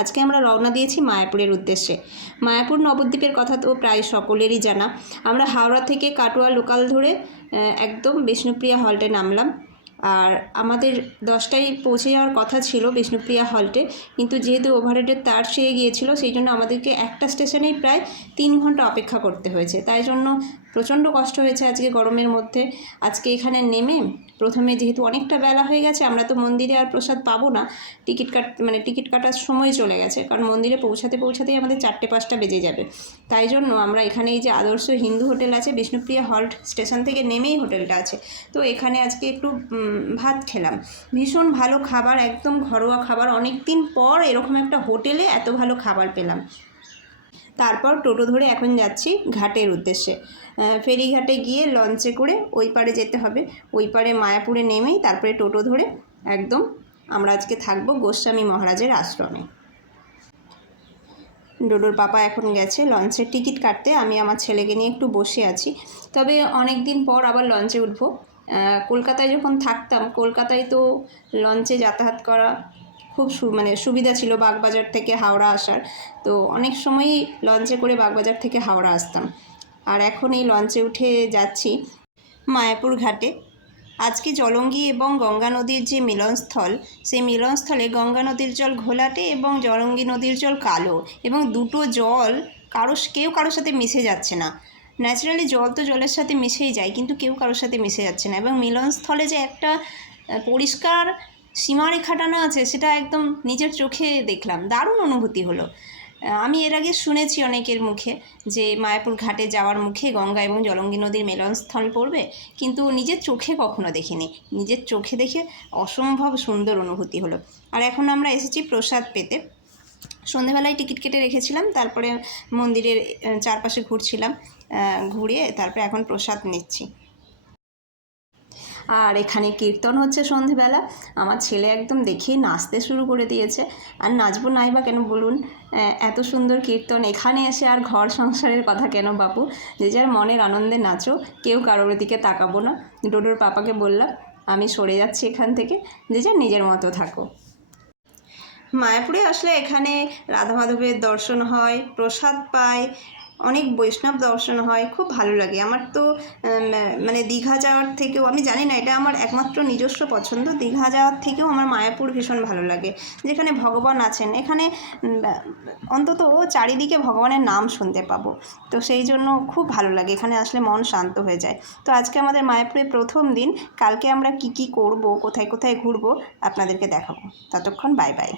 আজকে আমরা রওনা দিয়েছি মায়াপুরের উদ্দেশ্যে। মায়াপুর নবদ্বীপের কথা তো প্রায় সকলেরই জানা। আমরা হাওড়া থেকে কাটোয়া লোকাল ধরে একদম বিষ্ণুপ্রিয়া হল্টে নামলাম। আর আমাদের 10টায় পৌঁছে যাওয়ার কথা ছিল বিষ্ণুপ্রিয়া হল্টে, কিন্তু যেহেতু ওভারহেডের তার সেরে গিয়েছিল সেই জন্য আমাদেরকে একটা স্টেশনেই প্রায় 3 ঘন্টা অপেক্ষা করতে হয়েছে। তাই জন্য প্রচণ্ড কষ্ট হয়েছে আজকে গরমের মধ্যে। আজকে এখানে নেমে প্রথমে যেহেতু অনেকটা বেলা হয়ে গেছে, আমরা তো মন্দিরে আর প্রসাদ পাবো না, টিকিট কাটার সময় চলে গেছে, কারণ মন্দিরে পৌঁছাতেই আমাদের 4টে-5টা বেজে যাবে। তাই জন্য আমরা এখানে এই যে আদর্শ হিন্দু হোটেল আছে, বিষ্ণুপ্রিয়া হল্ট স্টেশন থেকে নেমেই হোটেলটা আছে, তো এখানে আজকে একটু ভাত খেলাম। ভীষণ ভালো খাবার, একদম ঘরোয়া খাবার। অনেক দিন পর এরকম একটা হোটেলে এত ভালো খাবার পেলাম। তারপর টোটো ধরে এখন যাচ্ছি ঘাটের উদ্দেশ্যে। ফেরিঘাটে গিয়ে লঞ্চে করে ওই পারে যেতে হবে। ওই পারে মায়াপুরে নেমেই তারপরে টোটো ধরে একদম আমরা আজকে থাকবো গোস্বামী মহারাজের আশ্রমে। ডোডোর পাপা এখন গেছে লঞ্চের টিকিট কাটতে, আমি আমার ছেলেকে নিয়ে একটু বসে আছি। তবে অনেক দিন পর আবার লঞ্চে উঠবো। কলকাতায় যখন থাকতাম, কলকাতায় তো লঞ্চে যাতায়াত করা খুব সুবিধা ছিল বাগবাজার থেকে হাওড়া আসার। তো অনেক সময়ই লঞ্চে করে বাগবাজার থেকে হাওড়া আসতাম। আর এখন এই লঞ্চে উঠে যাচ্ছি মায়াপুর ঘাটে। আজকে জলঙ্গি এবং গঙ্গা নদীর যে মিলনস্থল, সেই মিলনস্থলে গঙ্গা নদীর জল ঘোলাটে এবং জলঙ্গি নদীর জল কালো, এবং দুটো জল কেউ কারোর সাথে মিশে যাচ্ছে না। ন্যাচারালি জল তো জলের সাথে মিশেই যায়, কিন্তু কেউ কারোর সাথে মিশে যাচ্ছে না। এবং মিলনস্থলে যে একটা পরিষ্কার সীমারেখা টানা আছে, সেটা একদম নিজের চোখে দেখলাম, দারুণ অনুভূতি হলো। আমি এর আগে শুনেছি অনেকের মুখে যে মায়াপুর ঘাটে যাওয়ার মুখে গঙ্গা এবং জলঙ্গি নদীর মিলনস্থল পড়বে, কিন্তু নিজের চোখে কখনো দেখিনি। নিজের চোখে দেখে অসম্ভব সুন্দর অনুভূতি হলো। আর এখন আমরা এসেছি প্রসাদ পেতে। সন্ধেবেলায় টিকিট কেটে রেখেছিলাম, তারপরে মন্দিরের চারপাশে ঘুরছিলাম, ঘুরিয়ে তারপরে এখন প্রসাদ নিচ্ছি। আর এখানে কীর্তন হচ্ছে সন্ধেবেলা। আমার ছেলে একদম দেখেই নাচতে শুরু করে দিয়েছে। আর নাচবো নাই বা কেন বলুন, এত সুন্দর কীর্তন, এখানে এসে আর ঘর সংসারের কথা কেন বাপু, যে যার মনের আনন্দে নাচো, কেউ কারোর দিকে তাকাবো না। ডোডোর পাপাকে বললাম আমি সরে যাচ্ছি এখান থেকে, যে যার নিজের মতো থাকো। মায়াপুরে আসলে এখানে রাধা মাধবের দর্শন হয়, প্রসাদ পায়, অনেক বৈষ্ণব দর্শন হয়, খুব ভালো লাগে। আমার তো দীঘা যাওয়ার থেকেও, আমি জানি না, এটা আমার একমাত্র নিজস্ব পছন্দ, দীঘা যাওয়ার থেকেও আমার মায়াপুর ভীষণ ভালো লাগে। যেখানে ভগবান আছেন, এখানে অন্তত চারিদিকে ভগবানের নাম শুনতে পাবো, তো সেই জন্য খুব ভালো লাগে। এখানে আসলে মন শান্ত হয়ে যায়। তো আজকে আমাদের মায়াপুরের প্রথম দিন। কালকে আমরা কি করব, কোথায় কোথায় ঘুরবো আপনাদেরকে দেখাবো। ততক্ষণ বাই বাই।